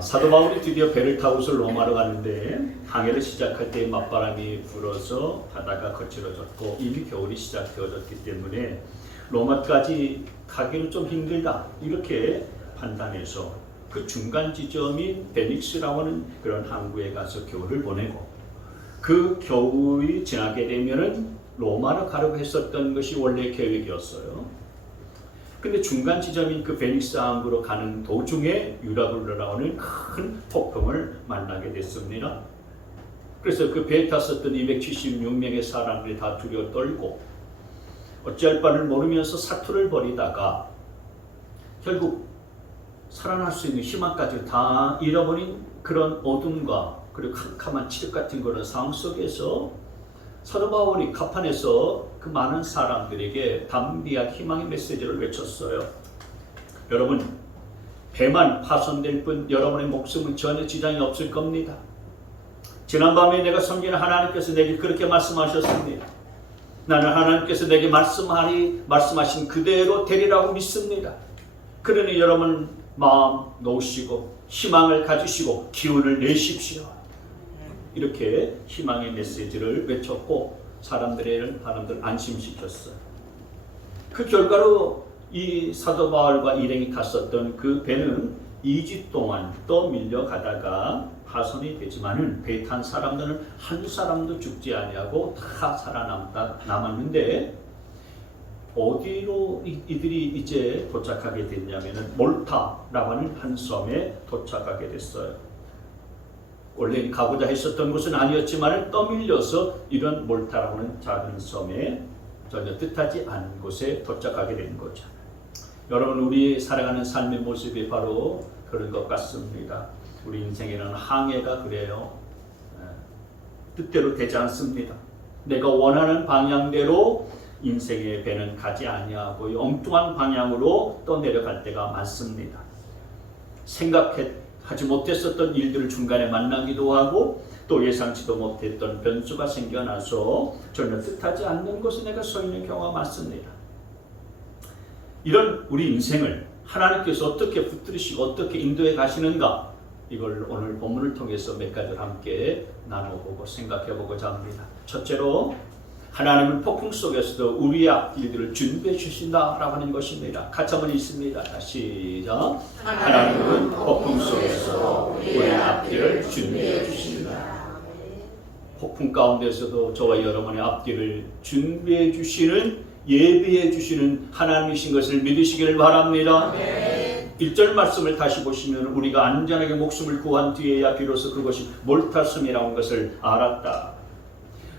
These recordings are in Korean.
사도 바울이 드디어 배를 타고서 로마로 가는데 항해를 시작할 때 맞바람이 불어서 바다가 거칠어졌고 이미 겨울이 시작되어졌기 때문에 로마까지 가기는 좀 힘들다 이렇게 판단해서 그 중간 지점인 베닉스라고 하는 그런 항구에 가서 겨울을 보내고 그 겨울이 지나게 되면은 로마로 가려고 했었던 것이 원래 계획이었어요. 근데 중간 지점인 그 베닉스 항구로 가는 도중에 유라굴로라고 하는 큰 폭풍을 만나게 됐습니다. 그래서 그 배에 탔었던 276명의 사람들이 다 두려워 떨고 어찌할 바를 모르면서 사투를 벌이다가 결국 살아날 수 있는 희망까지 다 잃어버린 그런 어둠과 그리고 캄캄한 칠흑 같은 그런 상황 속에서 사도 바울이 갑판에서 그 많은 사람들에게 담대한 희망의 메시지를 외쳤어요. 여러분, 배만 파손될 뿐 여러분의 목숨은 전혀 지장이 없을 겁니다. 지난밤에 내가 섬기는 하나님께서 내게 그렇게 말씀하셨습니다. 나는 하나님께서 내게 말씀하신 그대로 되리라고 믿습니다. 그러니 여러분 마음 놓으시고 희망을 가지시고 기운을 내십시오. 이렇게 희망의 메시지를 외쳤고 사람들을 안심시켰어요. 그 결과로 이 사도 바울과 일행이 탔었던 그 배는 2주 동안 떠밀려 가다가 파손이 되지만은 배에 탄 사람들은 한 사람도 죽지 아니하고 다 살아남았는데 어디로 이들이 이제 도착하게 됐냐면은 몰타라고 하는 한 섬에 도착하게 됐어요. 원래 가고자 했었던 곳은 아니었지만 떠밀려서 이런 몰타라고 하는 작은 섬에 전혀 뜻하지 않은 곳에 도착하게 된 거죠. 여러분, 우리 살아가는 삶의 모습이 바로 그런 것 같습니다. 우리 인생에는 항해가 그래요. 뜻대로 되지 않습니다. 내가 원하는 방향대로 인생의 배는 가지 아니하고 엉뚱한 방향으로 또 내려갈 때가 많습니다. 생각하지 못했었던 일들을 중간에 만나기도 하고 또 예상치도 못했던 변수가 생겨나서 전혀 뜻하지 않는 곳에 내가 서 있는 경우가 많습니다. 이런 우리 인생을 하나님께서 어떻게 붙들으시고 어떻게 인도해 가시는가, 이걸 오늘 본문을 통해서 몇 가지를 함께 나눠보고 생각해보고자 합니다. 첫째로, 하나님은 폭풍 속에서도 우리의 앞길들을 준비해 주신다라고 하는 것입니다. 같이 한번 읽습니다. 시작. 하나님은 폭풍 속에서 우리의 앞길을 준비해 주신다. 폭풍 가운데서도 저와 여러분의 앞길을 준비해 주시는, 예비해 주시는 하나님이신 것을 믿으시기를 바랍니다. 1절 말씀을 다시 보시면 우리가 안전하게 목숨을 구한 뒤에야 비로소 그것이 몰타섬이라고 하는 것을 알았다.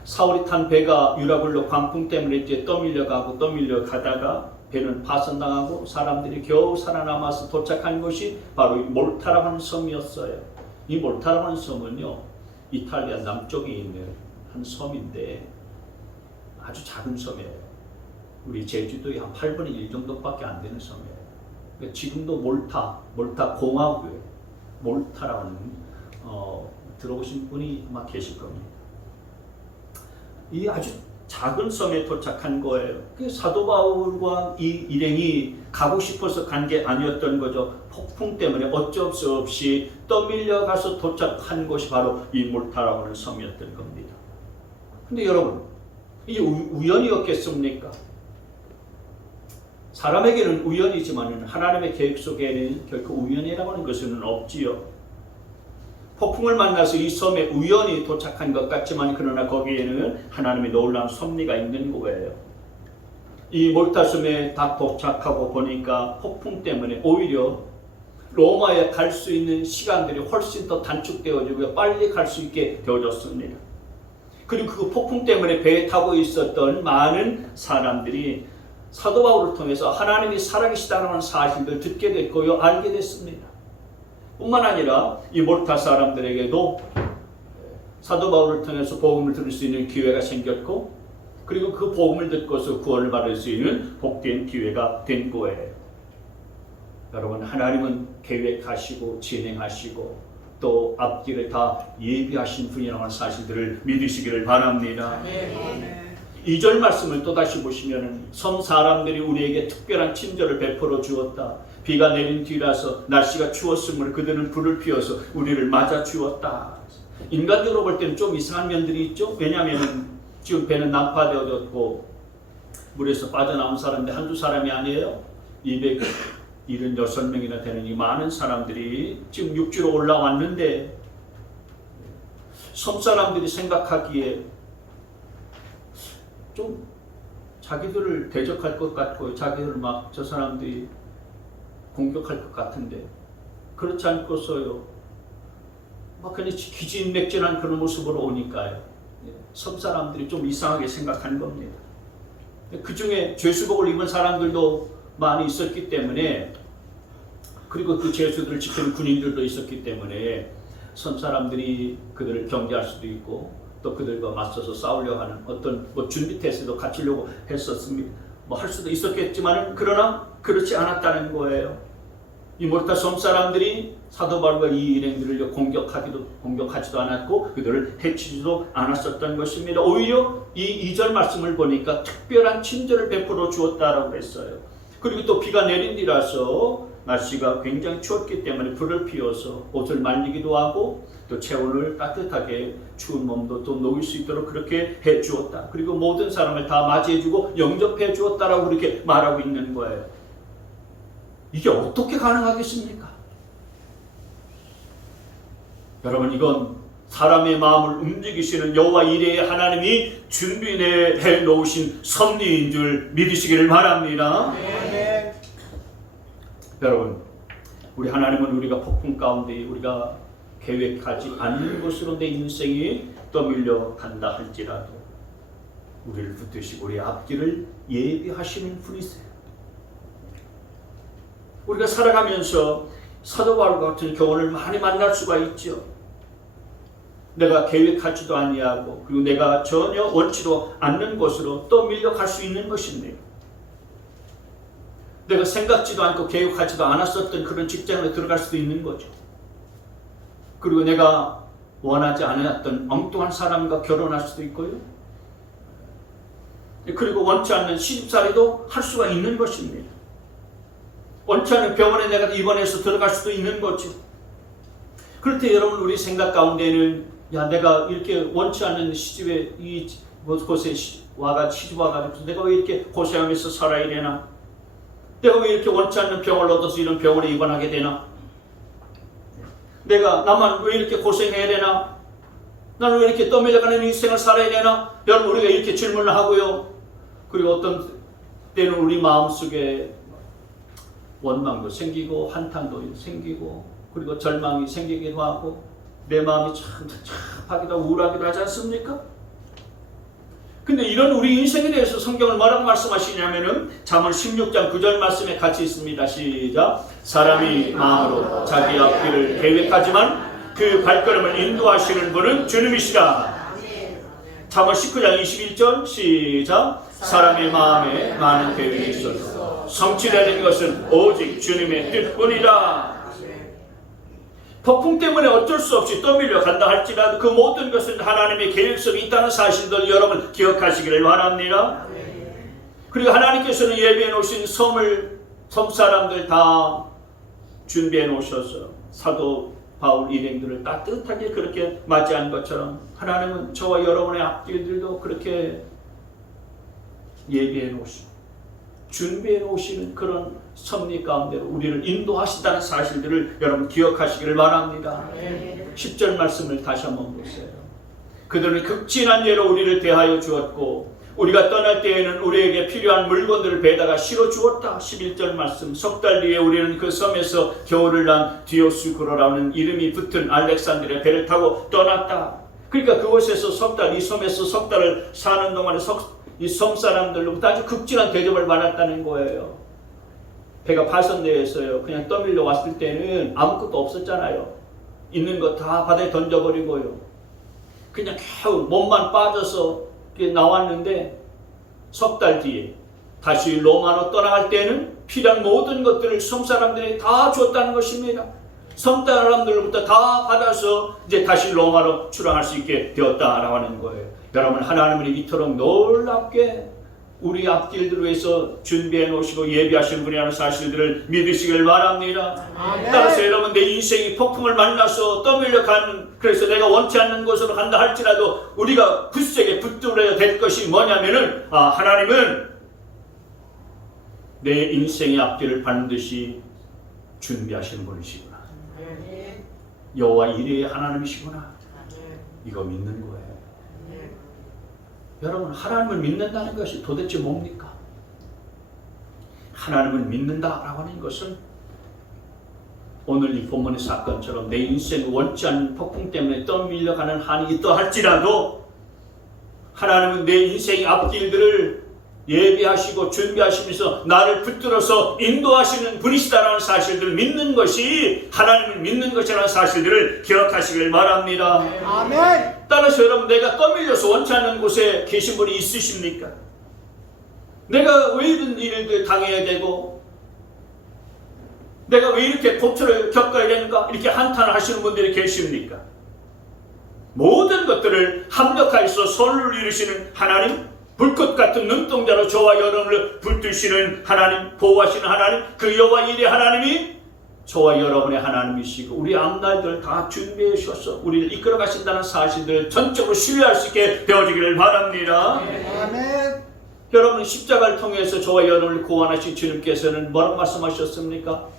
사울이 탄 배가 유라굴로 광풍 때문에 이제 떠밀려가고 떠밀려가다가 배는 파손당하고 사람들이 겨우 살아남아서 도착한 곳이 바로 이 몰타라고 하는 섬이었어요. 이 몰타라고 하는 섬은요, 이탈리아 남쪽에 있는 한 섬인데 아주 작은 섬이에요. 우리 제주도의 한 8분의 1 정도밖에 안 되는 섬이에요. 그러니까 지금도 몰타 공화국에 몰타라고 하는 들어보신 분이 아마 계실 겁니다. 이 아주 작은 섬에 도착한 거예요. 사도 바울과 이 일행이 가고 싶어서 간 게 아니었던 거죠. 폭풍 때문에 어쩔 수 없이 떠밀려 가서 도착한 곳이 바로 이 몰타라고 하는 섬이었던 겁니다. 근데 여러분, 이게 우연이었겠습니까? 사람에게는 우연이지만 하나님의 계획 속에는 결코 우연이라고 하는 것은 없지요. 폭풍을 만나서 이 섬에 우연히 도착한 것 같지만 그러나 거기에는 하나님의 놀라운 섭리가 있는 거예요. 이 몰타섬에 딱 도착하고 보니까 폭풍 때문에 오히려 로마에 갈 수 있는 시간들이 훨씬 더 단축되어지고 빨리 갈 수 있게 되어졌습니다. 그리고 그 폭풍 때문에 배에 타고 있었던 많은 사람들이 사도 바울을 통해서 하나님이 살아계시다는 사실을 듣게 됐고요, 알게 됐습니다. 뿐만 아니라 이 몰타 사람들에게도 사도 바울을 통해서 복음을 들을 수 있는 기회가 생겼고, 그리고 그 복음을 듣고서 구원을 받을 수 있는 복된 기회가 된 거예요. 여러분, 하나님은 계획하시고 진행하시고 또 앞길을 다 예비하신 분이라는 사실들을 믿으시기를 바랍니다. 2절 말씀을 또다시 보시면 섬 사람들이 우리에게 특별한 친절을 베풀어 주었다. 비가 내린 뒤라서 날씨가 추웠으므로 그들은 불을 피워서 우리를 맞아 주었다. 인간적으로 볼 때는 좀 이상한 면들이 있죠. 왜냐하면 지금 배는 난파되어졌고 물에서 빠져나온 사람인데 한두 사람이 아니에요. 276명이나 되는 이 많은 사람들이 지금 육지로 올라왔는데 섬 사람들이 생각하기에 좀 자기들을 대적할 것 같고 자기들을 막 저 사람들이 공격할 것 같은데 그렇지 않고서요. 막 그냥 기진맥진한 그런 모습으로 오니까요. 섬 사람들이 좀 이상하게 생각하는 겁니다. 그 중에 죄수복을 입은 사람들도 많이 있었기 때문에 그리고 그 죄수들을 지키는 군인들도 있었기 때문에 섬 사람들이 그들을 경계할 수도 있고 또 그들과 맞서서 싸우려고 하는 어떤 준비 태세도 갖추려고 했었습니다. 할 수도 있었겠지만 그러나 그렇지 않았다는 거예요. 이 몰타 섬 사람들이 사도 바울과 이 일행들을 공격하지도 않았고 그들을 해치지도 않았었던 것입니다. 오히려 이 2절 말씀을 보니까 특별한 친절을 베풀어 주었다라고 했어요. 그리고 또 비가 내린 뒤라서 날씨가 굉장히 추웠기 때문에 불을 피워서 옷을 말리기도 하고 또 체온을 따뜻하게 추운 몸도 또 녹일 수 있도록 그렇게 해 주었다. 그리고 모든 사람을 다 맞이해 주고 영접해 주었다라고 그렇게 말하고 있는 거예요. 이게 어떻게 가능하겠습니까? 여러분, 이건 사람의 마음을 움직이시는 여호와 이레의 하나님이 준비해 놓으신 섭리인 줄 믿으시기를 바랍니다. 네. 여러분, 우리 하나님은 우리가 폭풍 가운데 우리가 계획하지 않는 곳으로 내 인생이 떠밀려 간다 할지라도 우리를 붙드시고 우리의 앞길을 예비하시는 분이세요. 우리가 살아가면서 사도 바울 같은 교훈을 많이 만날 수가 있죠. 내가 계획하지도 아니하고 그리고 내가 전혀 원치도 않는 곳으로 떠밀려 갈 수 있는 것입니다. 내가 생각지도 않고 계획하지도 않았었던 그런 직장에 들어갈 수도 있는 거죠. 그리고 내가 원하지 않았던 엉뚱한 사람과 결혼할 수도 있고요. 그리고 원치 않는 시집살이도 할 수가 있는 것입니다. 원치 않는 병원에 내가 입원해서 들어갈 수도 있는 거죠. 그럴 때 여러분 우리 생각 가운데는 내가 이렇게 원치 않는 시집에 이곳에 시집 와가지고 내가 왜 이렇게 고생하면서 살아야 되나? 내가 왜 이렇게 원치 않는 병을 얻어서 이런 병원에 입원하게 되나? 나만 왜 이렇게 고생해야 되나? 나는 왜 이렇게 떠밀려가는 인생을 살아야 되나? 여러분 우리가 이렇게 질문을 하고요. 그리고 어떤 때는 우리 마음속에 원망도 생기고 한탄도 생기고 그리고 절망이 생기기도 하고 내 마음이 참 답답하기도 우울하기도 하지 않습니까? 근데 이런 우리 인생에 대해서 성경을 뭐라고 말씀하시냐면은 잠언 16장 9절 말씀에 같이 있습니다. 시작. 사람이 마음으로 자기 앞길을 계획하지만 그 발걸음을 인도하시는 분은 주님이시라. 잠언 19장 21절 시작. 사람의 마음에 많은 계획이 있어도 성취되는 것은 오직 주님의 뜻뿐이다. 폭풍 때문에 어쩔 수 없이 떠밀려 간다 할지라도 그 모든 것은 하나님의 계획 속에 있다는 사실들 여러분 기억하시기를 바랍니다. 그리고 하나님께서는 예비해 놓으신 섬 사람들 다 준비해 놓으셔서 사도 바울 일행들을 따뜻하게 그렇게 맞이한 것처럼 하나님은 저와 여러분의 앞길들도 그렇게 예비해 놓으시고 준비해 놓으시는 그런 섭리 가운데로 우리를 인도하신다는 사실들을 여러분 기억하시기를 바랍니다. 10절 말씀을 다시 한번 보세요. 그들은 극진한 예로 우리를 대하여 주었고 우리가 떠날 때에는 우리에게 필요한 물건들을 배다가 실어 주었다. 11절 말씀. 석 달 뒤에 우리는 그 섬에서 겨울을 난 디오스구로라는 이름이 붙은 알렉산드리아 배를 타고 떠났다. 그러니까 그곳에서 이 섬에서 석 달을 사는 동안에 이 섬 사람들로부터 아주 극진한 대접을 받았다는 거예요. 배가 파선되어서요. 그냥 떠밀려 왔을 때는 아무것도 없었잖아요. 있는 거 다 바다에 던져버리고요. 그냥 겨우 몸만 빠져서 나왔는데 석 달 뒤에 다시 로마로 떠나갈 때는 필요한 모든 것들을 섬 사람들이 다 줬다는 것입니다. 섬 사람들로부터 다 받아서 이제 다시 로마로 출항할 수 있게 되었다라고 하는 거예요. 여러분 하나님은 이토록 놀랍게 우리 앞길들을 위해서 준비해 놓으시고 예비하신 분이라는 사실들을 믿으시길 바랍니다. 따라서 여러분, 내 인생이 폭풍을 만나서 떠밀려 가는, 그래서 내가 원치 않는 곳으로 간다 할지라도 우리가 굳세게 붙들어야 될 것이 뭐냐면은, 하나님은 내 인생의 앞길을 반드시 준비하시는 분이시구나. 여호와 이레의 하나님이시구나. 이거 믿는 거예요. 여러분, 하나님을 믿는다는 것이 도대체 뭡니까? 하나님을 믿는다라고 하는 것은 오늘 이 본문의 사건처럼 내 인생 원치 않는 폭풍 때문에 떠밀려가는 한이 있다 할지라도 하나님은 내 인생의 앞길들을 예비하시고 준비하시면서 나를 붙들어서 인도하시는 분이시다라는 사실들을 믿는 것이 하나님을 믿는 것이라는 사실들을 기억하시길 바랍니다. 아멘. 따라서 여러분, 내가 떠밀려서 원치 않는 곳에 계신 분이 있으십니까? 내가 왜 이런 일을 당해야 되고 내가 왜 이렇게 고초를 겪어야 되는가? 이렇게 한탄을 하시는 분들이 계십니까? 모든 것들을 합력하여서 선을 이루시는 하나님, 불꽃 같은 눈동자로 저와 여러분을 붙드시는 하나님, 보호하시는 하나님, 그 여호와 이레 하나님이 저와 여러분의 하나님이시고 우리 앞날들을 다 준비해 주셔서 우리를 이끌어 가신다는 사실들을 전적으로 신뢰할 수 있게 되어지기를 바랍니다. 아멘. 여러분, 십자가를 통해서 저와 여러분을 구원하신 주님께서는 뭐라고 말씀하셨습니까?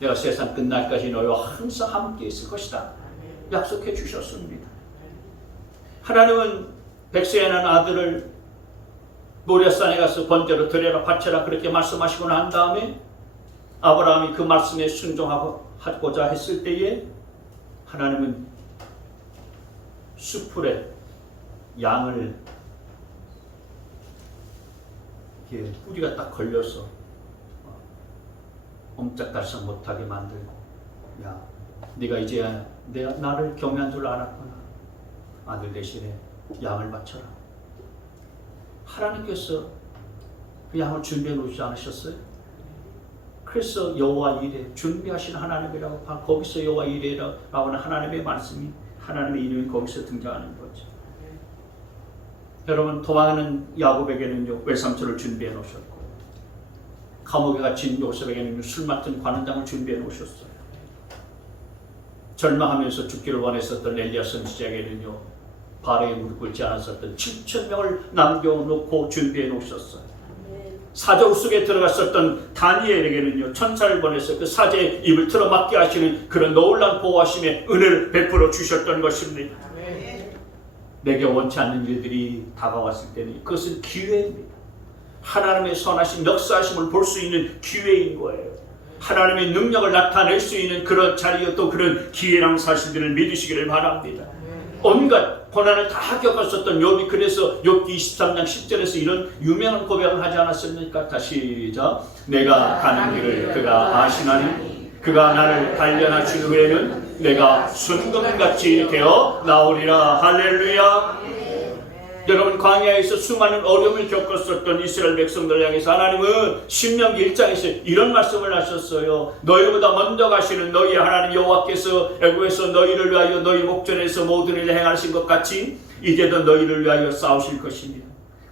내가 세상 끝날까지 너희와 항상 함께 있을 것이다 약속해 주셨습니다. 하나님은 백세에 난 아들을 모리아산에 가서 번제로 드려라 바쳐라 그렇게 말씀하시고 난 다음에 아브라함이 그 말씀에 순종하고자 했을 때에 하나님은 수풀에 양을 이렇게 뿌리가 딱 걸려서 옴짝달싹 못하게 만들고, 야, 네가 이제 나를 경외한 줄 알았구나. 아들 대신에 양을 바쳐라. 하나님께서 그 양을 준비해 놓지 않으셨어요? 그래서 여호와 이레, 준비하신 하나님이라고, 거기서 여호와 이레라고 하는 하나님의 말씀이, 하나님의 이름이 거기서 등장하는 거죠. 여러분, 도망하는 야곱에게는요 외삼촌을 준비해 놓으셨고, 감옥에 갇힌 요셉에게는 술 맡은 관원장을 준비해 놓으셨어요. 절망하면서 죽기를 원했었던 엘리야 선지자에게는요 바로에 무릎 꿇지 않았었던 7,000명을 남겨놓고 준비해 놓으셨어요. 사자굴 속에 들어갔었던 다니엘에게는요 천사를 보내서 그 사자의 입을 틀어막게 하시는 그런 놀라운 보호하심의 은혜를 베풀어 주셨던 것입니다. 내게 원치 않는 일들이 다가왔을 때는 그것은 기회입니다. 하나님의 선하신 역사하심을 볼 수 있는 기회인 거예요. 하나님의 능력을 나타낼 수 있는 그런 자리여 또 그런 기회라는 사실들을 믿으시기를 바랍니다. 온갖 고난을 다 겪었었던 욥이, 그래서 욥기 23장 10절에서 이런 유명한 고백을 하지 않았습니까? 다시 시작. 내가 가는 길을 그가 아시나니 그가 나를 단련하신 후에는 내가 순금같이 되어 나오리라. 할렐루야. 여러분, 광야에서 수많은 어려움을 겪었었던 이스라엘 백성들 향해서 하나님은 신명기 1장에서 이런 말씀을 하셨어요. 너희보다 먼저 가시는 너희 하나님 여호와께서 애굽에서 너희를 위하여 너희 목전에서 모든 일을 행하신 것 같이 이제도 너희를 위하여 싸우실 것입니다.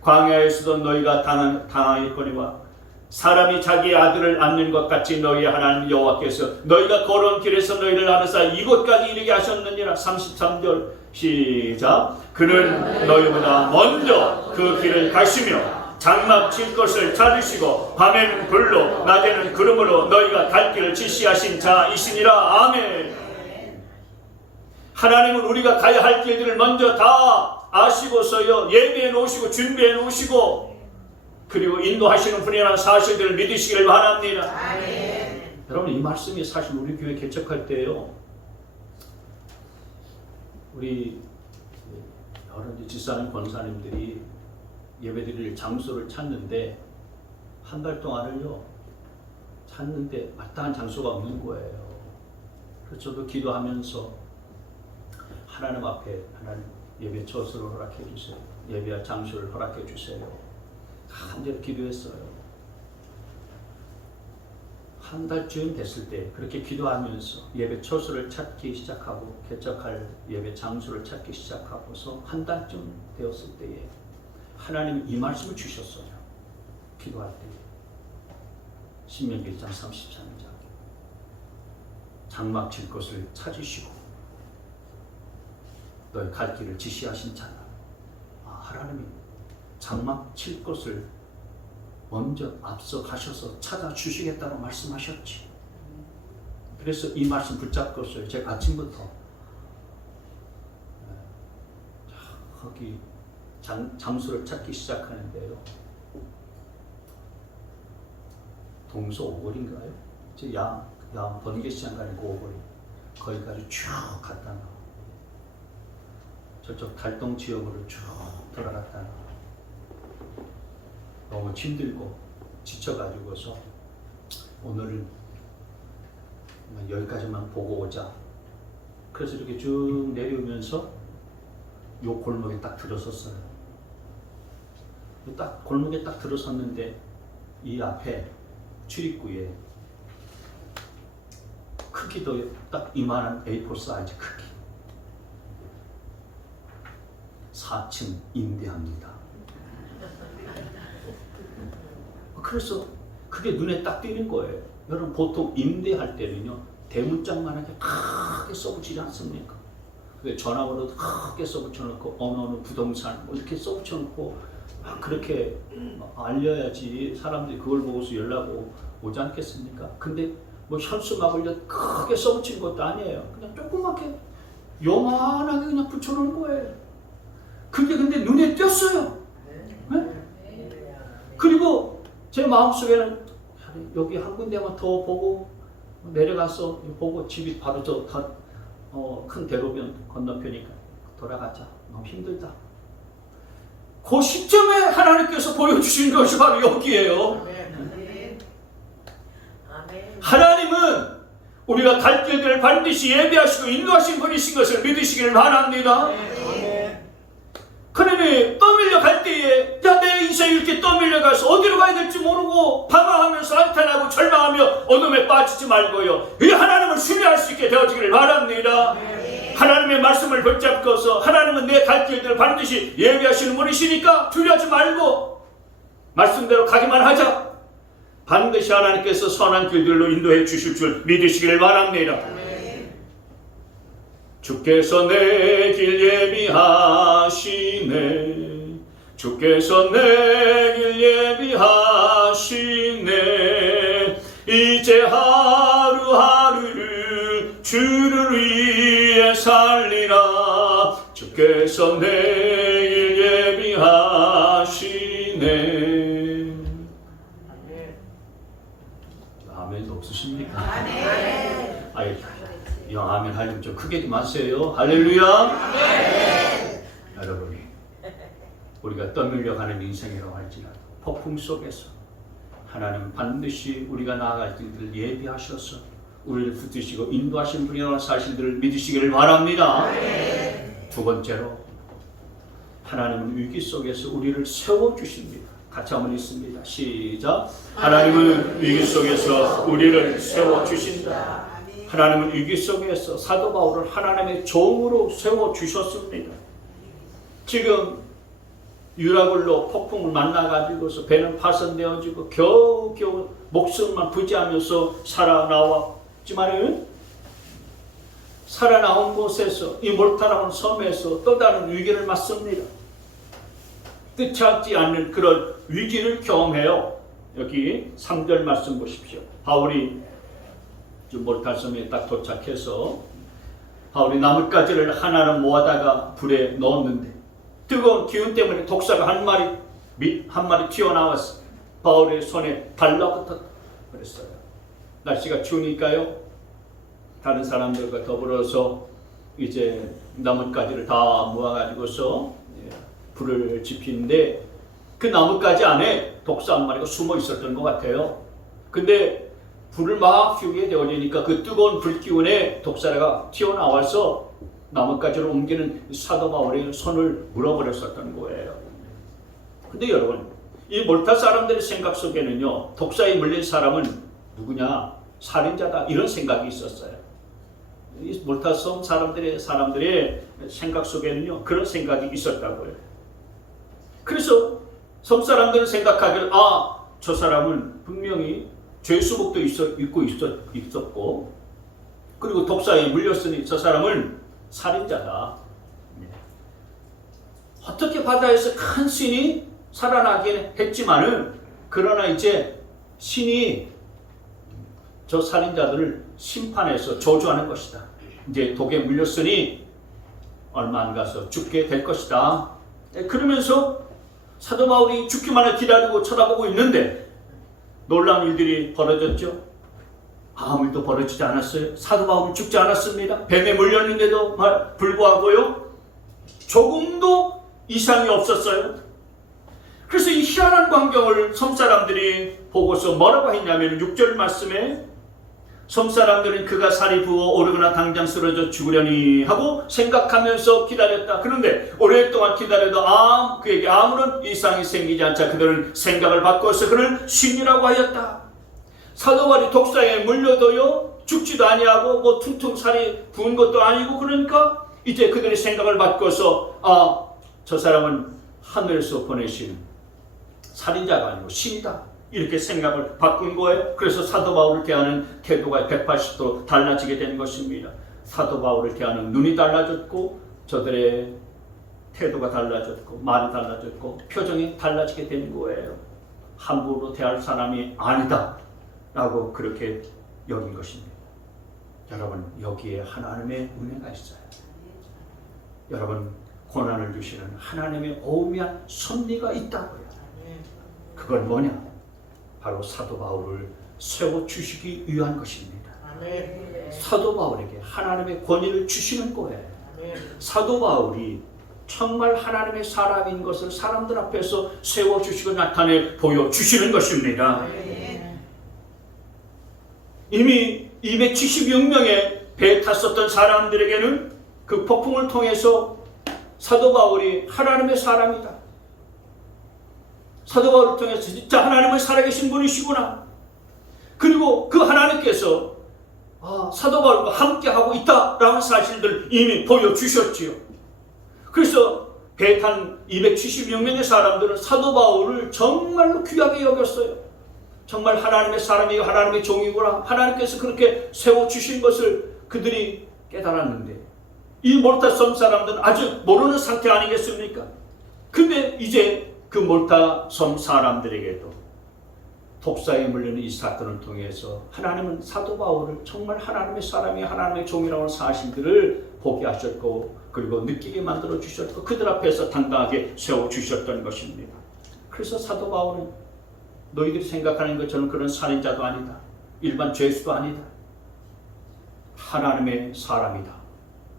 광야에서도 너희가 당하였거니와 사람이 자기 아들을 안는 것 같이 너희 하나님 여호와께서 너희가 걸어온 길에서 너희를 안으사 이곳까지 이르게 하셨느니라. 33절 시작. 그는 너희보다 먼저 그 길을 가시며 장막 칠 것을 찾으시고 밤에는 불로 낮에는 구름으로 너희가 갈 길을 지시하신 자이시니라. 아멘. 하나님은 우리가 가야 할 길들을 먼저 다 아시고서요 예비해 놓으시고 준비해 놓으시고 그리고 인도하시는 분이라는 사실들을 믿으시기를 바랍니다. 아멘. 여러분, 이 말씀이 사실 우리 교회 개척할 때요 우리 여러 집사님 권사님들이 예배드릴 장소를 찾는데 한 달 동안을요 찾는데 마땅한 장소가 없는 거예요. 그래서 저도 기도하면서 하나님 앞에 하나님 예배 처소를 허락해 주세요. 예배할 장소를 허락해 주세요. 간절히 기도했어요. 한 달쯤 됐을 때 그렇게 기도하면서 예배 처소를 찾기 시작하고 개척할 예배 장소를 찾기 시작하고서 한 달쯤 되었을 때에 하나님이 이 말씀을 주셨어요. 기도할 때 신명기 1장 33절 장막 칠 것을 찾으시고 너의 갈 길을 지시하신 자라. 하나님이 장막 칠 것을 먼저 앞서 가셔서 찾아주시겠다고 말씀하셨지. 그래서 이 말씀 붙잡고서 제가 아침부터 거기 장소를 찾기 시작하는데요. 동서 오거리인가요? 양 번개시장 가는 그 오거리 거기까지 쭉 갔다 나와. 저쪽 달동 지역으로 쭉 들어갔다 나와. 너무 힘들고 지쳐가지고서 오늘은 여기까지만 보고 오자. 그래서 이렇게 쭉 내려오면서 요 골목에 딱 들어섰어요. 딱 골목에 딱 들어섰는데 이 앞에 출입구에 크기도 딱 이만한 A4 사이즈 크기 4층 임대합니다. 그래서 그게 눈에 딱 띄는 거예요. 여러분 보통 임대할 때는요 대문짝만하게 크게 써붙이지 않습니까? 전화번호도 크게 써붙여놓고 어느 부동산 이렇게 써붙여놓고 그렇게 알려야지 사람들이 그걸 보고서 연락 오지 않겠습니까? 근데 뭐 현수막을 크게 써붙인 것도 아니에요. 그냥 조그맣게 요만하게 그냥 붙여놓은 거예요. 그게 근데 눈에 띄었어요. 네? 그리고 제 마음속에는 여기 한 군데만 더 보고 내려가서 보고 집이 바로 큰 대로변 건너편이니까 돌아가자. 너무 힘들다. 그 시점에 하나님께서 보여주신 것이 바로 여기에요. 하나님은 우리가 갈 길들을 반드시 예비하시고 인도하신 분이신 것을 믿으시기를 바랍니다. 그러니 떠밀려 갈 때에 내 인생이 이렇게 떠밀려 가서 어디로 가야 될지 모르고 방황하면서 한탄하고 절망하며 어둠에 빠지지 말고요. 이 하나님을 신뢰할 수 있게 되어지기를 바랍니다. 하나님의 말씀을 붙잡고서 하나님은 내 갈 길들을 반드시 예비하시는 분이시니까 두려워하지 말고 말씀대로 가기만 하자. 반드시 하나님께서 선한 길들로 인도해 주실 줄 믿으시기를 바랍니다. 주께서 내 길 예비하시네. 주께서 내 길 예비하시네. 이제 하루하루를 주를 위해 살리라. 주께서 내 길 예비하시네. 아멘 없으십니까? 아멘. 아유, 아멘 하려면 좀 크게 좀 하세요. 할렐루야. 여러분이 우리가 떠밀려 가는 인생이라고 할지라도 폭풍 속에서 하나님은 반드시 우리가 나아갈 길들을 예비하셔서 우리를 붙드시고 인도하신 분이라는 사실들을 믿으시기를 바랍니다. 두 번째로 하나님은 위기 속에서 우리를 세워주십니다. 같이 한번 읽습니다. 시작. 하나님은 위기 속에서 우리를 세워주신다. 하나님은 위기 속에서 사도 바울을 하나님의 종으로 세워주셨습니다. 지금 유라굴로 폭풍을 만나가지고서 배는 파손되어지고 겨우겨우 목숨만 부지하면서 살아나왔지만 살아나온 곳에서 이 몰타라는 섬에서 또 다른 위기를 맞습니다. 뜻하지 않는 그런 위기를 경험해요. 여기 3절 말씀 보십시오. 바울이 몰타섬에 딱 도착해서 바울이 나뭇가지를 하나를 모아다가 불에 넣었는데 뜨거운 기운 때문에 독사가 한 마리 튀어나와서 바울의 손에 달라붙었다 그랬어요. 날씨가 추우니까요. 다른 사람들과 더불어서 이제 나뭇가지를 다 모아가지고서 불을 지피는데 그 나뭇가지 안에 독사 한 마리가 숨어 있었던 것 같아요. 근데 불을 막 피우게 되어지니까 그 뜨거운 불기운에 독사가 튀어나와서 나뭇가지를 옮기는 사도 바울의 손을 물어버렸었던 거예요. 근데 여러분, 이 몰타 사람들의 생각 속에는요, 독사에 물린 사람은 누구냐? 살인자다. 이런 생각이 있었어요. 이 몰타 섬 사람들의 생각 속에는요, 그런 생각이 있었다고요. 그래서 섬 사람들은 생각하기를 저 사람은 분명히 죄 수복도 있었고 그리고 독사에 물렸으니 저 사람은 살인자다. 어떻게 바다에서 큰 신이 살아나긴 했지만은 그러나 이제 신이 저 살인자들을 심판해서 저주하는 것이다. 이제 독에 물렸으니 얼마 안 가서 죽게 될 것이다. 그러면서 사도 바울이 죽기만을 기다리고 쳐다보고 있는데 놀라운 일들이 벌어졌죠. 아무 일도 벌어지지 않았어요. 사도 바울은 죽지 않았습니다. 뱀에 물렸는데도 불구하고요. 조금도 이상이 없었어요. 그래서 이 희한한 광경을 섬사람들이 보고서 뭐라고 했냐면 6절 말씀에 섬사람들은 그가 살이 부어 오르거나 당장 쓰러져 죽으려니 하고 생각하면서 기다렸다. 그런데 오랫동안 기다려도 그에게 아무런 이상이 생기지 않자 그들은 생각을 바꿔서 그를 신이라고 하였다. 사도 바울이 독사에 물려도요 죽지도 아니하고 뭐 퉁퉁 살이 부은 것도 아니고 그러니까 이제 그들이 생각을 바꿔서 저 사람은 하늘에서 보내신 살인자가 아니고 신이다. 이렇게 생각을 바꾼 거예요. 그래서 사도 바울을 대하는 태도가 180도 달라지게 된 것입니다. 사도 바울을 대하는 눈이 달라졌고 저들의 태도가 달라졌고 말이 달라졌고 표정이 달라지게 된 거예요. 함부로 대할 사람이 아니다 라고 그렇게 여긴 것입니다. 여러분 여기에 하나님의 은혜가 있어요. 여러분 고난을 주시는 하나님의 오묘한 섭리가 있다고요. 그건 뭐냐? 바로 사도 바울을 세워주시기 위한 것입니다. 사도 바울에게 하나님의 권위를 주시는 거예요. 사도 바울이 정말 하나님의 사람인 것을 사람들 앞에서 세워주시고 나타내 보여주시는 것입니다. 이미 276명의 배에 탔었던 사람들에게는 그 폭풍을 통해서 사도 바울이 하나님의 사람이다. 사도 바울을 통해서 진짜 하나님은 살아계신 분이시구나. 그리고 그 하나님께서 사도 바울과 함께하고 있다라는 사실들을 이미 보여주셨지요. 그래서 배에 탄 276명의 사람들은 사도 바울을 정말로 귀하게 여겼어요. 정말 하나님의 사람이고 하나님의 종이구나. 하나님께서 그렇게 세워주신 것을 그들이 깨달았는데 이 몰타 섬 사람들은 아직 모르는 상태 아니겠습니까? 근데 이제 그 몰타 섬 사람들에게도 독사에 물리는 이 사건을 통해서 하나님은 사도 바울을 정말 하나님의 사람이 하나님의 종이라는 사실들을 보게 하셨고 그리고 느끼게 만들어 주셨고 그들 앞에서 당당하게 세워주셨던 것입니다. 그래서 사도 바울은 너희들이 생각하는 것처럼 그런 살인자도 아니다. 일반 죄수도 아니다. 하나님의 사람이다.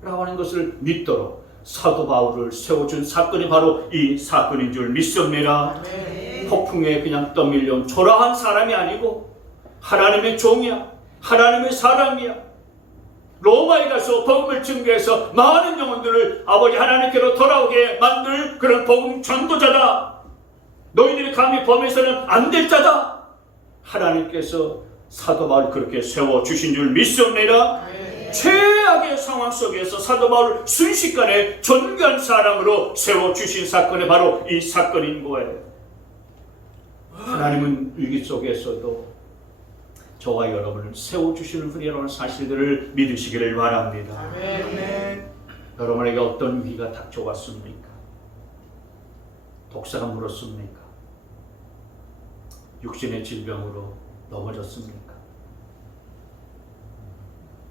라고 하는 것을 믿도록 사도 바울을 세워준 사건이 바로 이 사건인 줄 믿습니다. 폭풍에 그냥 떠밀려온 초라한 사람이 아니고 하나님의 종이야. 하나님의 사람이야. 로마에 가서 복음을 증거해서 많은 영혼들을 아버지 하나님께로 돌아오게 만들 그런 복음 전도자다. 너희들이 감히 범해서는 안 될 자다. 하나님께서 사도 바울을 그렇게 세워주신 줄 믿습니다. 최악의 상황 속에서 사도 바울을 순식간에 존귀한 사람으로 세워주신 사건이 바로 이 사건인 거예요. 하나님은 위기 속에서도 저와 여러분을 세워주시는 분이라는 사실들을 믿으시기를 바랍니다. 아멘. 여러분에게 어떤 위기가 닥쳐왔습니까? 독사가 물었습니까? 육신의 질병으로 넘어졌습니까?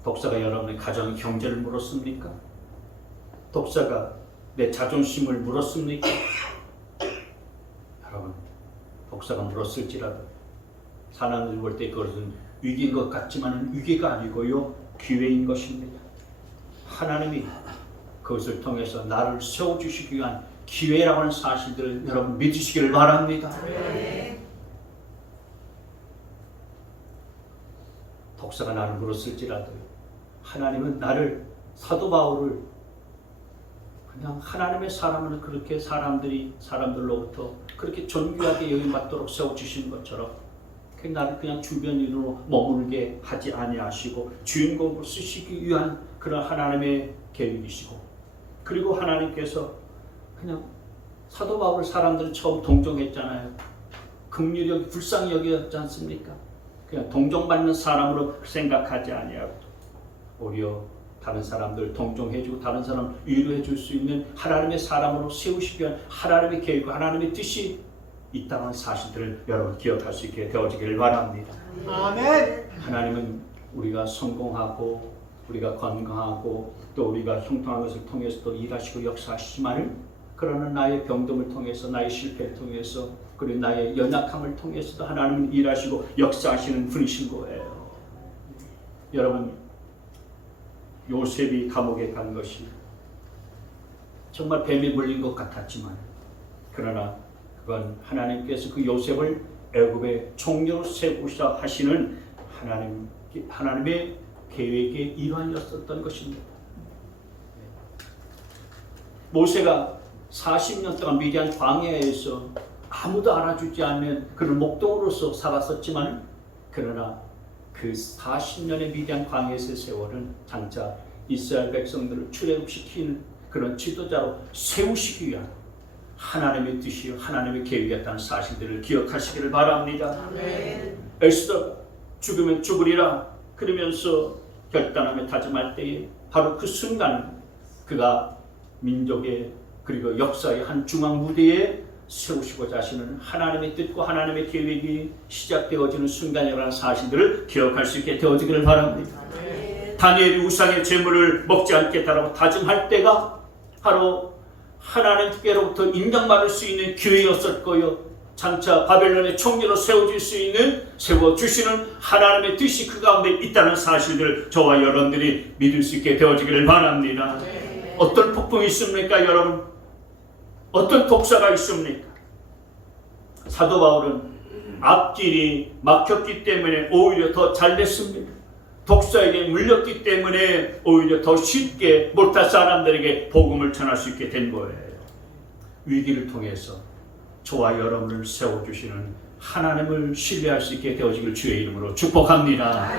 독사가 여러분의 가정 경제를 물었습니까? 독사가 내 자존심을 물었습니까? 여러분, 독사가 물었을지라도 사람들이 볼 때 그것은 위기인 것 같지만 위기가 아니고요, 기회인 것입니다. 하나님이 그것을 통해서 나를 세워주시기 위한 기회라고 하는 사실들을 여러분 믿으시기를 바랍니다. 독사가 나를 물었을지라도 하나님은 나를, 사도 바울을 그냥 하나님의 사람은 그렇게 사람들로부터 그렇게 존귀하게 여김받도록 세워주시는 것처럼 나를 그냥 주변인으로 머물게 하지 아니하시고 주인공으로 쓰시기 위한 그런 하나님의 계획이시고, 그리고 하나님께서 그냥 사도 바울 사람들은 처음 동정했잖아요. 긍휼히 여기 불쌍히 여겼지 않습니까? 그냥 동정받는 사람으로 생각하지 아니하고 오히려 다른 사람들 동정해주고 다른 사람 위로해줄 수 있는 하나님의 사람으로 세우시기 위한 하나님의 계획과 하나님의 뜻이 있다는 사실들을 여러분 기억할 수 있게 되어지기를 바랍니다. 아멘. 하나님은 우리가 성공하고 우리가 건강하고 또 우리가 형통한 것을 통해서 또 일하시고 역사하시지만 그러나 나의 병듦을 통해서 나의 실패를 통해서 그리고 나의 연약함을 통해서도 하나님은 일하시고 역사하시는 분이신 거예요. 여러분 요셉이 감옥에 간 것이 정말 뱀에 물린 것 같았지만 그러나 그건 하나님께서 그 요셉을 애굽의 총리로 세우시자 하시는 하나님의 계획의 일환이었던 것입니다. 모세가 40년 동안 미디안 광야에서 아무도 알아주지 않는 그런 목동으로서 살았었지만 그러나 그 40년의 미디안 광야에서의 세월은 장차 이스라엘 백성들을 출애굽시키는 그런 지도자로 세우시기 위한 하나님의 뜻이요 하나님의 계획이었다는 사실들을 기억하시기를 바랍니다. 에스더가 죽으면 죽으리라 그러면서 결단하며 다짐할 때에 바로 그 순간 그가 민족의 그리고 역사의 한 중앙 무대에 세우시고자 하시는 하나님의 뜻과 하나님의 계획이 시작되어지는 순간이라는 사실들을 기억할 수 있게 되어지기를 바랍니다. 다니엘이 우상의 제물을 먹지 않겠다라고 다짐할 때가 바로 하나님께로부터 인정받을 수 있는 기회였을 거요 장차 바벨론의 총리로 세워주시는 하나님의 뜻이 그 가운데 있다는 사실들을 저와 여러분들이 믿을 수 있게 되어지기를 바랍니다. 어떤 폭풍이 있습니까 여러분? 어떤 독사가 있습니까? 사도 바울은 앞길이 막혔기 때문에 오히려 더 잘 됐습니다. 독사에게 물렸기 때문에 오히려 더 쉽게 몰타 사람들에게 복음을 전할 수 있게 된 거예요. 위기를 통해서 저와 여러분을 세워주시는 하나님을 신뢰할 수 있게 되어지길 주의 이름으로 축복합니다.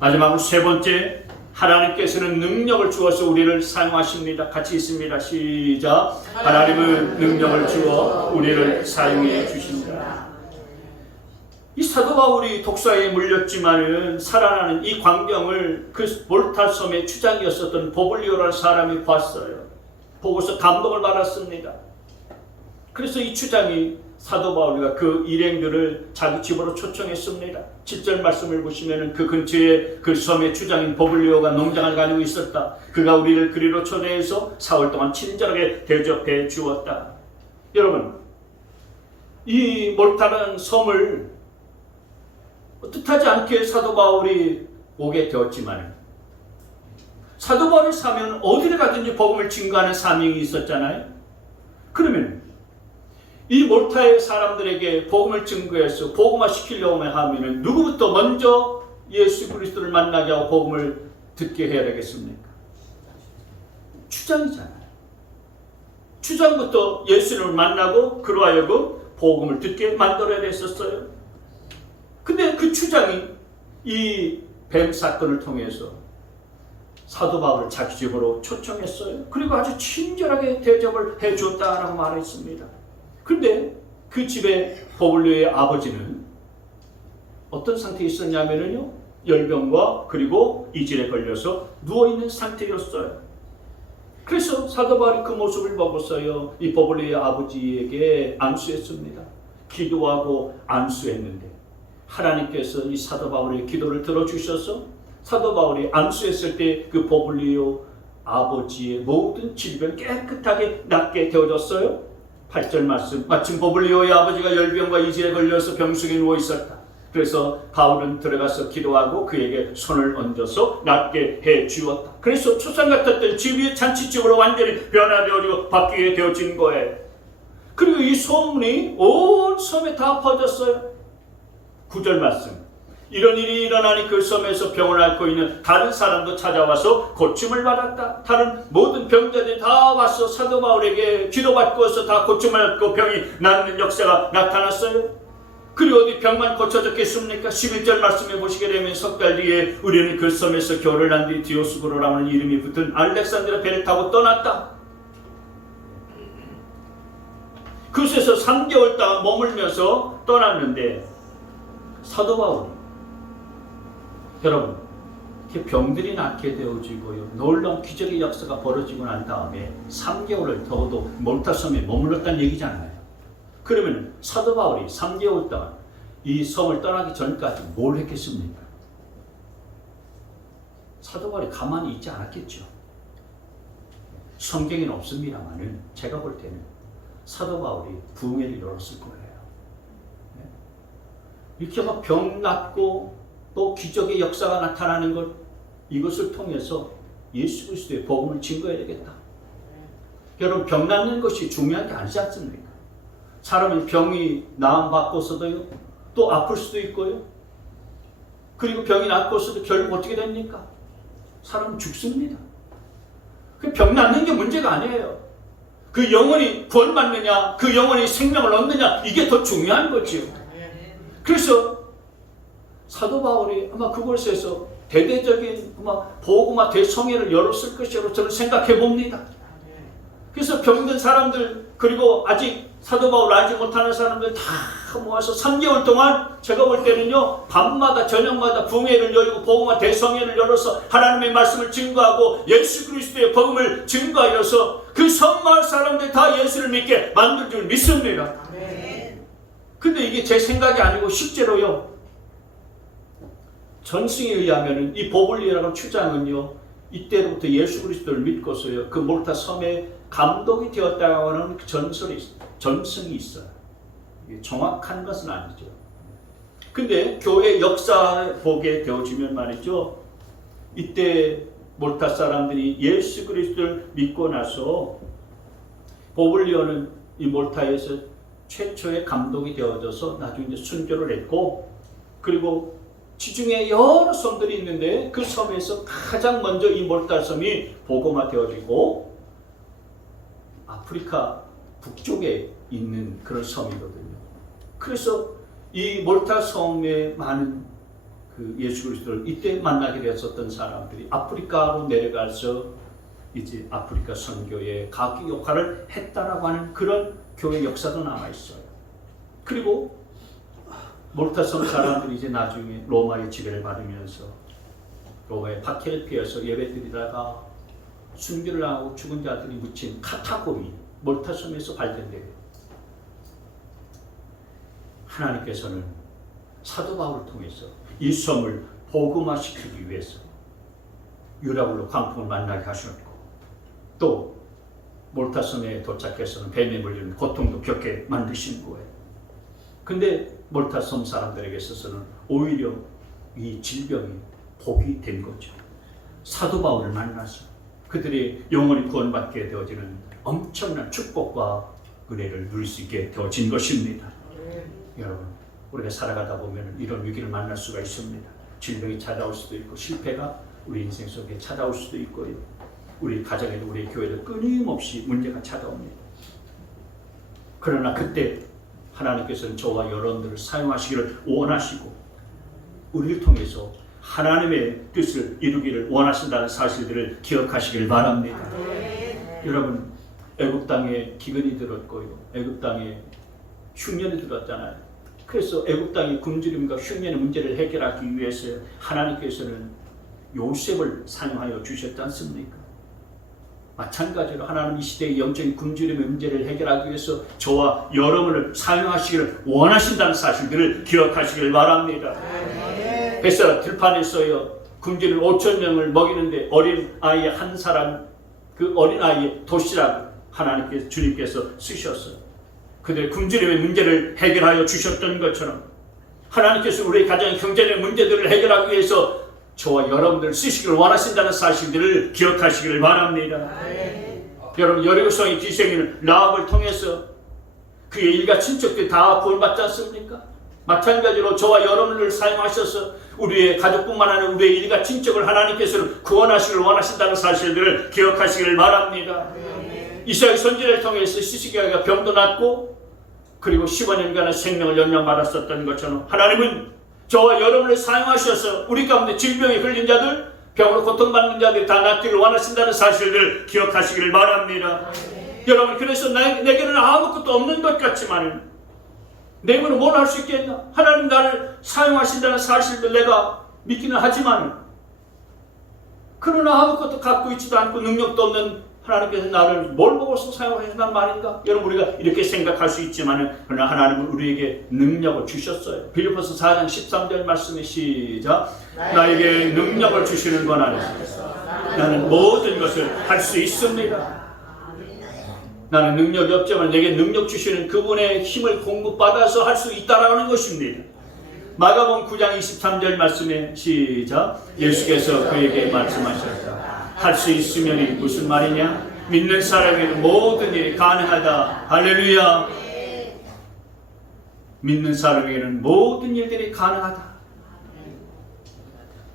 마지막으로 세 번째, 하나님께서는 능력을 주어서 우리를 사용하십니다. 같이 있습니다. 시작. 하나님은 능력을 주어 우리를 사용해 주십니다. 이 사도 바울이 독사에 물렸지만은 살아나는 이 광경을 그 몰타섬의 추장이었었던 보블리오라는 사람이 봤어요. 보고서 감동을 받았습니다. 그래서 이 추장이 사도 바울과 그 일행들을 자기 집으로 초청했습니다. 7절 말씀을 보시면 그 근처에 그 섬의 추장인 보블리오가 농장을 가지고 있었다. 그가 우리를 그리로 초대해서 4월 동안 친절하게 대접해 주었다. 여러분, 이 몰타라는 섬을 뜻하지 않게 사도 바울이 오게 되었지만 사도 바울이 사면 어디를 가든지 복음을 증거하는 사명이 있었잖아요. 그러면 이 몰타의 사람들에게 복음을 증거해서 복음화시키려고 하면 누구부터 먼저 예수 그리스도를 만나게 하고 복음을 듣게 해야 되겠습니까? 추장이잖아요. 추장부터 예수를 만나고 그로 하여금 복음을 듣게 만들어야 됐었어요. 근데 그 추장이 이 뱀 사건을 통해서 사도 바울을 자기 집으로 초청했어요. 그리고 아주 친절하게 대접을 해줬다라고 말했습니다. 그런데 그 집에 보블리오의 아버지는 어떤 상태에 있었냐면요, 열병과 그리고 이질에 걸려서 누워있는 상태였어요. 그래서 사도 바울이 그 모습을 보고서요, 이 보블리오의 아버지에게 안수했습니다. 기도하고 안수했는데 하나님께서 이 사도 바울의 기도를 들어주셔서 사도 바울이 안수했을 때 그 보블리오 아버지의 모든 질병 깨끗하게 낫게 되어졌어요. 8절 말씀, 마침 보블리오의 아버지가 열병과 이질에 걸려서 병석에 누워 있었다. 그래서 바울은 들어가서 기도하고 그에게 손을 얹어서 낫게 해 주었다. 그래서 초상 같았던 집이 잔치집으로 완전히 변화되어지고 바뀌게 되어진 거예요. 그리고 이 소문이 온 섬에 다 퍼졌어요. 9절 말씀, 이런 일이 일어나니 그 섬에서 병을 앓고 있는 다른 사람도 찾아와서 고침을 받았다. 다른 모든 병자들이 다 와서 사도 바울에게 기도받고서 다 고침을 받고 병이 낫는 역사가 나타났어요. 그리고 어디 병만 고쳐졌겠습니까? 11절 말씀해 보시게 되면 석 달 뒤에 우리는 그 섬에서 겨울을 난 뒤 디오스고로라는 이름이 붙은 알렉산드라 배를 타고 떠났다. 그곳에서 3개월 동안 머물면서 떠났는데 사도 바울이 여러분 이렇게 병들이 낫게 되어지고요. 놀라운 기적의 역사가 벌어지고 난 다음에 3개월을 더도 몰타 섬에 머물렀다는 얘기잖아요. 그러면 사도 바울이 3개월 동안 이 섬을 떠나기 전까지 뭘 했겠습니까? 사도 바울이 가만히 있지 않았겠죠. 성경에는 없습니다만은 제가 볼 때는 사도 바울이 부흥회를 열었을 거예요. 이렇게 막 병 낫고 또 기적의 역사가 나타나는 것, 이것을 통해서 예수 그리스도의 복음을 증거해야 되겠다. 여러분, 병 낫는 것이 중요한 게 아니지 않습니까? 사람은 병이 나음 받고서도요, 또 아플 수도 있고요. 그리고 병이 낫고서도 결국 어떻게 됩니까? 사람은 죽습니다. 그 병 낫는 게 문제가 아니에요. 그 영혼이 구원받느냐, 그 영혼이 생명을 얻느냐, 이게 더 중요한 거지요. 그래서 사도 바울이 아마 그곳에서 대대적인 복음화 대성회를 열었을 것이라고 저는 생각해 봅니다. 그래서 병든 사람들, 그리고 아직 사도 바울 알지 못하는 사람들 다 모아서 3개월 동안 제가 볼 때는요, 밤마다 저녁마다 부흥회를 열고 복음화 대성회를 열어서 하나님의 말씀을 증거하고 예수 그리스도의 복음을 증거하여서 그 섬마을 사람들 다 예수를 믿게 만들 줄 믿습니다. 근데 이게 제 생각이 아니고 실제로요, 전승에 의하면 이 보블리아라는 추장은요, 이때로부터 예수 그리스도를 믿고서요, 그 몰타 섬에 감독이 되었다고 하는 전승이 있어요. 정확한 것은 아니죠. 근데 교회 역사 보게 되어지면 말이죠, 이때 몰타 사람들이 예수 그리스도를 믿고 나서 보블리오는 이 몰타에서 최초의 감독이 되어져서 나중에 이제 순교를 했고, 그리고 지중해 여러 섬들이 있는데 그 섬에서 가장 먼저 이 몰타 섬이 복음화 되어지고 아프리카 북쪽에 있는 그런 섬이거든요. 그래서 이 몰타 섬에 많은 그 예수 그리스도를 이때 만나게 되었었던 사람들이 아프리카로 내려가서 이제 아프리카 선교의 각기 역할을 했다라고 하는 그런 교회 역사도 남아 있어요. 그리고 몰타 섬 사람들이 이제 나중에 로마의 지배를 받으면서 로마의 박해를 피해서 예배드리다가 순교를 하고 죽은 자들이 묻힌 카타콤이 몰타 섬에서 발견돼요. 하나님께서는 사도 바울을 통해서 이 섬을 복음화시키기 위해서 유라굴로 광풍을 만나게 하셨고, 또 몰타 섬에 도착해서는 뱀에 물리는 고통도 겪게 만드신 거예요. 근데 몰타 섬 사람들에게 있어서는 오히려 이 질병이 복이 된 거죠. 사도 바울을 만나서 그들이 영원히 구원받게 되어지는 엄청난 축복과 은혜를 누릴 수 있게 되어진 것입니다. 여러분, 우리가 살아가다 보면 이런 위기를 만날 수가 있습니다. 질병이 찾아올 수도 있고, 실패가 우리 인생 속에 찾아올 수도 있고요. 우리 가정에도 우리 교회도 끊임없이 문제가 찾아옵니다. 그러나 그때 하나님께서는 저와 여러분들을 사용하시기를 원하시고 우리를 통해서 하나님의 뜻을 이루기를 원하신다는 사실들을 기억하시길 바랍니다. 여러분, 애굽 땅에 기근이 들었고요, 애굽 땅에 흉년이 들었잖아요. 그래서 애굽 땅의 굶주림과 흉년의 문제를 해결하기 위해서 하나님께서는 요셉을 사용하여 주셨지 않습니까? 마찬가지로 하나님 이 시대의 영적인 굶주림의 문제를 해결하기 위해서 저와 여러분을 사용하시기를 원하신다는 사실들을 기억하시길 바랍니다. 베스라 들판에서요, 굶주린 5,000명을 먹이는데 어린 아이 한 사람, 그 어린 아이의 도시락 하나님께서, 주님께서 쓰셨어요. 그들의 굶주림의 문제를 해결하여 주셨던 것처럼 하나님께서 우리 가정의 경제적 문제들을 해결하기 위해서 저와 여러분들 쓰시기를 원하신다는 사실들을 기억하시기를 바랍니다. 여러분, 여리고성의 기생인 라합을 통해서 그의 일가 친척들 다 구원받지 않습니까? 마찬가지로 저와 여러분을 사용하셔서 우리의 가족뿐만 아니라 우리의 일가 친척을 하나님께서는 구원하시기를 원하신다는 사실들을 기억하시기를 바랍니다. 이사야 선지자를 통해서 시스기야가 병도 낫고 그리고 15년간의 생명을 연명받았었던 것처럼 하나님은 저와 여러분을 사용하셔서 우리 가운데 질병에 걸린 자들, 병으로 고통받는 자들이 다 낫기를 원하신다는 사실을 기억하시기를 바랍니다. 여러분, 그래서 내게는 아무것도 없는 것 같지만 내 힘으로 뭘 할 수 있겠나? 하나님 나를 사용하신다는 사실도 내가 믿기는 하지만, 그러나 아무것도 갖고 있지도 않고 능력도 없는 하나님께서 나를 뭘 보고서 사용하신다는 말인가? 여러분, 우리가 이렇게 생각할 수 있지만 그러나 하나님은 우리에게 능력을 주셨어요. 빌립보서 4장 13절 말씀에 시작. 나에게 능력을 주시는 건 아니죠. 나는 모든 것을 할 수 있습니다. 나는 능력이 없지만 내게 능력 주시는 그분의 힘을 공급받아서 할 수 있다라는 것입니다. 마가복음 9장 23절 말씀에 시작. 예수께서 그에게 말씀하셨다. 할 수 있으면이 무슨 말이냐? 믿는 사람에게는 모든 일이 가능하다. 할렐루야. 믿는 사람에게는 모든 일들이 가능하다.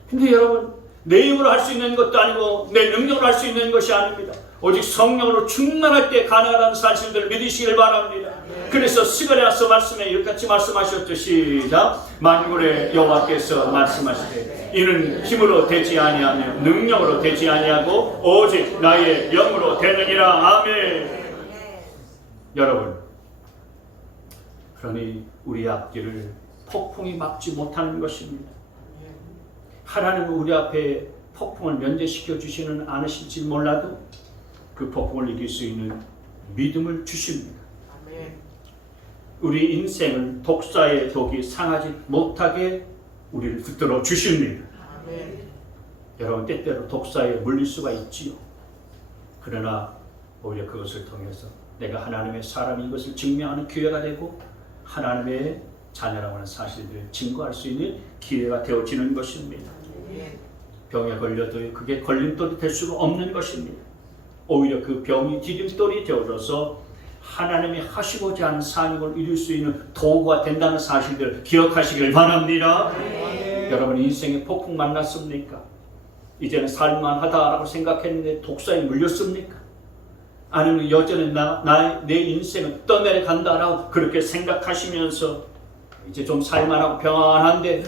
근데 여러분, 내 힘으로 할 수 있는 것도 아니고 내 능력으로 할 수 있는 것이 아닙니다. 오직 성령으로 충만할 때 가능하다는 사실들을 믿으시길 바랍니다. 그래서 스가랴서 말씀에 이같이 말씀하셨죠. 시작. 만군의 여호와께서 말씀하시되 이는 힘으로 되지 아니하며 능력으로 되지 아니하고 오직 나의 영으로 되느니라. 아멘. 여러분, 그러니 우리 앞길을 폭풍이 막지 못하는 것입니다. 하나님은 우리 앞에 폭풍을 면제시켜 주시는 않으실지 몰라도 그 폭풍을 이길 수 있는 믿음을 주십니다. 우리 인생을 독사의 독이 상하지 못하게 우리를 붙들어 주십니다. 여러분, 때때로 독사에 물릴 수가 있지요. 그러나 오히려 그것을 통해서 내가 하나님의 사람인 것을 증명하는 기회가 되고 하나님의 자녀라고 하는 사실들을 증거할 수 있는 기회가 되어지는 것입니다. 병에 걸려도 그게 걸림돌이 될 수가 없는 것입니다. 오히려 그 병이 디딤돌이 되어져서 하나님이 하시고자 하는 사명을 이룰 수 있는 도구가 된다는 사실을 기억하시길 바랍니다. 여러분, 인생에 폭풍 만났습니까? 이제는 살만하다라고 생각했는데 독사에 물렸습니까? 아니면 여전히 내 인생은 떠내려간다라고 그렇게 생각하시면서 이제 좀 살만하고 평안한데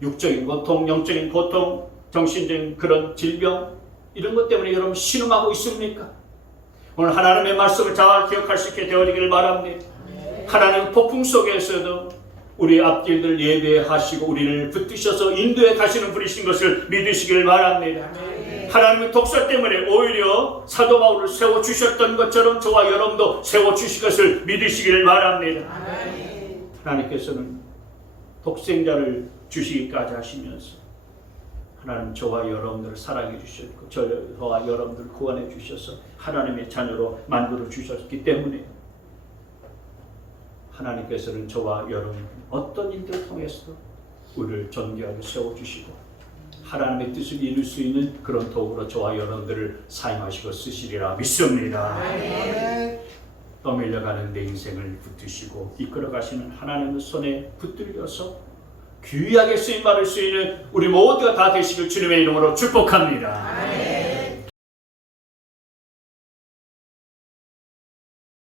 육적인 고통, 영적인 고통, 정신적인 그런 질병, 이런 것 때문에 여러분 신음하고 있습니까? 오늘 하나님의 말씀을 잘 기억할 수 있게 되어지기를 바랍니다. 하나님 폭풍 속에서도 우리 앞길들 예배하시고 우리를 붙드셔서 인도해 가시는 분이신 것을 믿으시기를 바랍니다. 하나님의 독사 때문에 오히려 사도 바울을 세워주셨던 것처럼 저와 여러분도 세워주실 것을 믿으시기를 바랍니다. 하나님께서는 독생자를 주시기까지 하시면서 하나님 저와 여러분들을 사랑해 주셨고 저와 여러분들을 구원해 주셔서 하나님의 자녀로 만들어 주셨기 때문에 하나님께서는 저와 여러분 어떤 일들을 통해서도 우리를 존귀하게 세워주시고 하나님의 뜻을 이룰 수 있는 그런 도구로 저와 여러분들을 사용하시고 쓰시리라 믿습니다. 떠밀려가는 내 인생을 붙드시고 이끌어가시는 하나님의 손에 붙들려서 귀하게 쓰임받을 수 있는 우리 모두가 다 되시길 주님의 이름으로 축복합니다.